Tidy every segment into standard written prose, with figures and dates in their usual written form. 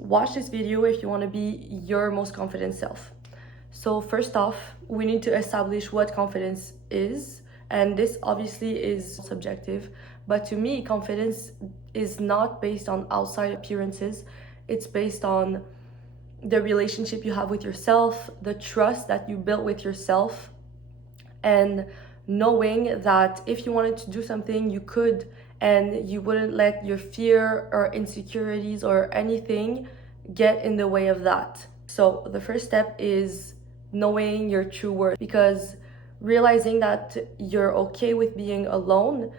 watch this video if you want to be your most confident self. So first off, we need to establish what confidence is, and this obviously is subjective, but to me, confidence is not based on outside appearances. It's based on the relationship you have with yourself, the trust that you built with yourself, and knowing that if you wanted to do something, you could, and you wouldn't let your fear or insecurities or anything get in the way of that. So the first step is knowing your true worth, because realizing that you're okay with being alone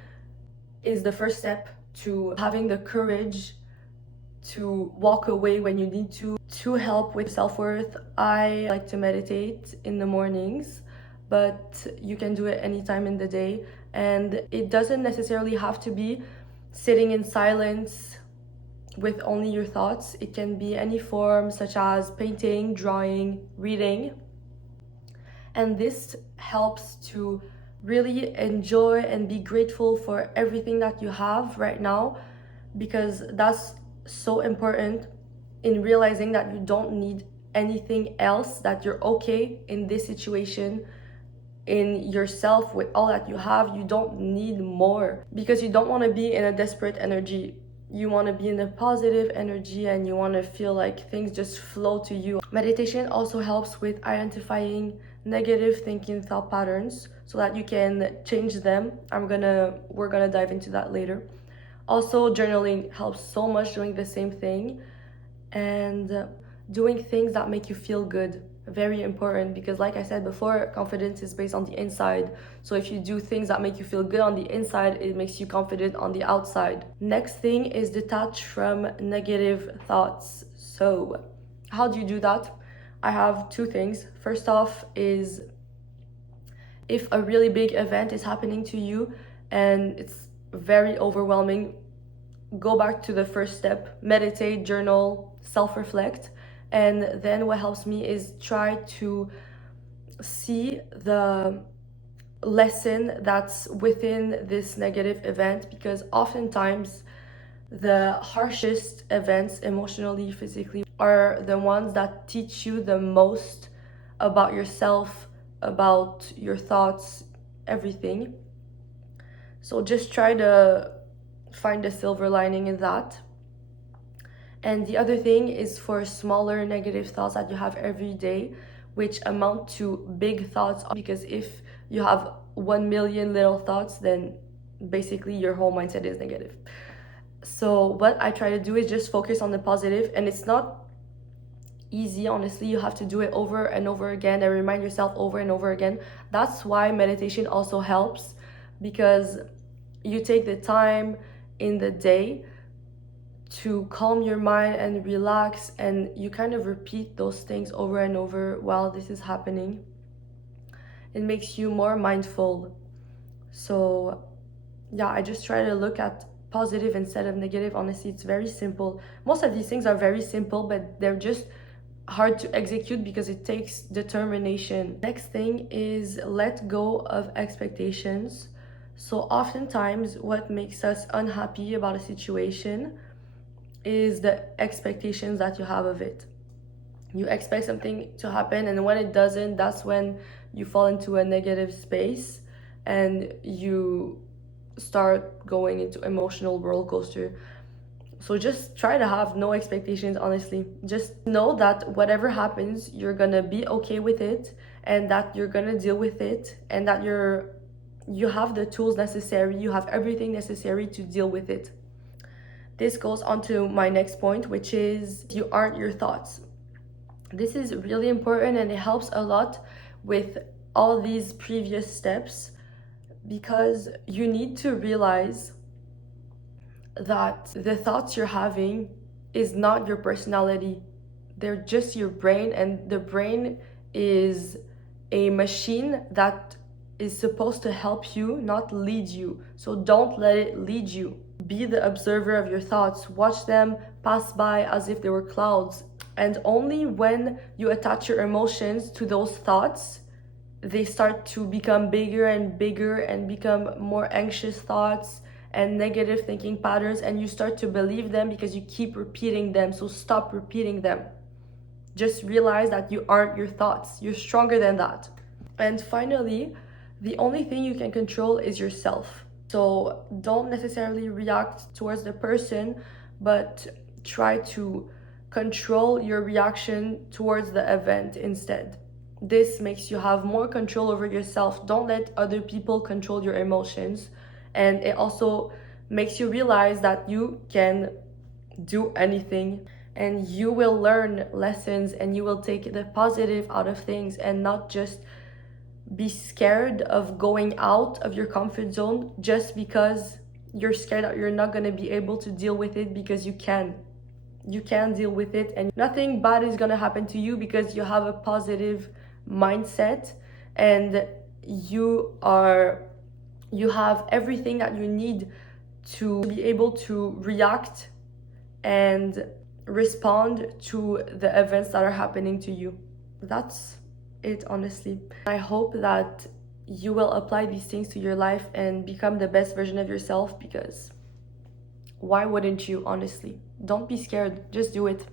is the first step to having the courage to walk away when you need to help with self-worth. I like to meditate in the mornings, but you can do it anytime in the day, and it doesn't necessarily have to be sitting in silence with only your thoughts. It can be any form, such as painting, drawing, reading, and this helps to really enjoy and be grateful for everything that you have right now, because that's so important in realizing that you don't need anything else, that you're okay in this situation, in yourself, with all that you have. You don't need more, because you don't want to be in a desperate energy. You want to be in a positive energy, and you want to feel like things just flow to you. Meditation also helps with identifying negative thinking thought patterns so that you can change them. We're gonna dive into that later. Also, journaling helps so much, doing the same thing, and doing things that make you feel good. Very important, because like I said before, confidence is based on the inside. So if you do things that make you feel good on the inside, it makes you confident on the outside. Next thing is detach from negative thoughts. So how do you do that? I have two things. First off is, if a really big event is happening to you and it's very overwhelming, go back to the first step: meditate, journal, self-reflect. And then what helps me is try to see the lesson that's within this negative event, because oftentimes the harshest events, emotionally, physically, are the ones that teach you the most about yourself, about your thoughts, everything. So just try to find a silver lining in that. And the other thing is for smaller negative thoughts that you have every day, which amount to big thoughts, because if you have 1 million little thoughts, then basically your whole mindset is negative. So what I try to do is just focus on the positive, and it's not easy, honestly. You have to do it over and over again and remind yourself over and over again. That's why meditation also helps, because you take the time in the day to calm your mind and relax, and you kind of repeat those things over and over while this is happening. It makes you more mindful. So yeah, I just try to look at positive instead of negative. Honestly, it's very simple. Most of these things are very simple, but they're just hard to execute because it takes determination. Next thing is let go of expectations. So oftentimes what makes us unhappy about a situation is the expectations that you have of it. You expect something to happen, and when it doesn't, that's when you fall into a negative space and you start going into emotional roller coaster. So just try to have no expectations, honestly. Just know that whatever happens, you're gonna be okay with it, and that you're gonna deal with it, and that you have the tools necessary, you have everything necessary to deal with it. This goes on to my next point, which is you aren't your thoughts. This is really important, and it helps a lot with all these previous steps, because you need to realize that the thoughts you're having is not your personality. They're just your brain, and the brain is a machine that is supposed to help you, not lead you. So don't let it lead you. Be the observer of your thoughts. Watch them pass by as if they were clouds. And only when you attach your emotions to those thoughts, they start to become bigger and bigger and become more anxious thoughts and negative thinking patterns, and you start to believe them because you keep repeating them. So stop repeating them. Just realize that you aren't your thoughts. You're stronger than that. And finally, the only thing you can control is yourself. So don't necessarily react towards the person, but try to control your reaction towards the event instead. This makes you have more control over yourself. Don't let other people control your emotions. And it also makes you realize that you can do anything, and you will learn lessons, and you will take the positive out of things and not just be scared of going out of your comfort zone just because you're scared that you're not going to be able to deal with it, because you can deal with it, and nothing bad is going to happen to you because you have a positive mindset, and you have everything that you need to be able to react and respond to the events that are happening to you. That's it, honestly. I hope that you will apply these things to your life and become the best version of yourself, because why wouldn't you, honestly? Don't be scared, just do it.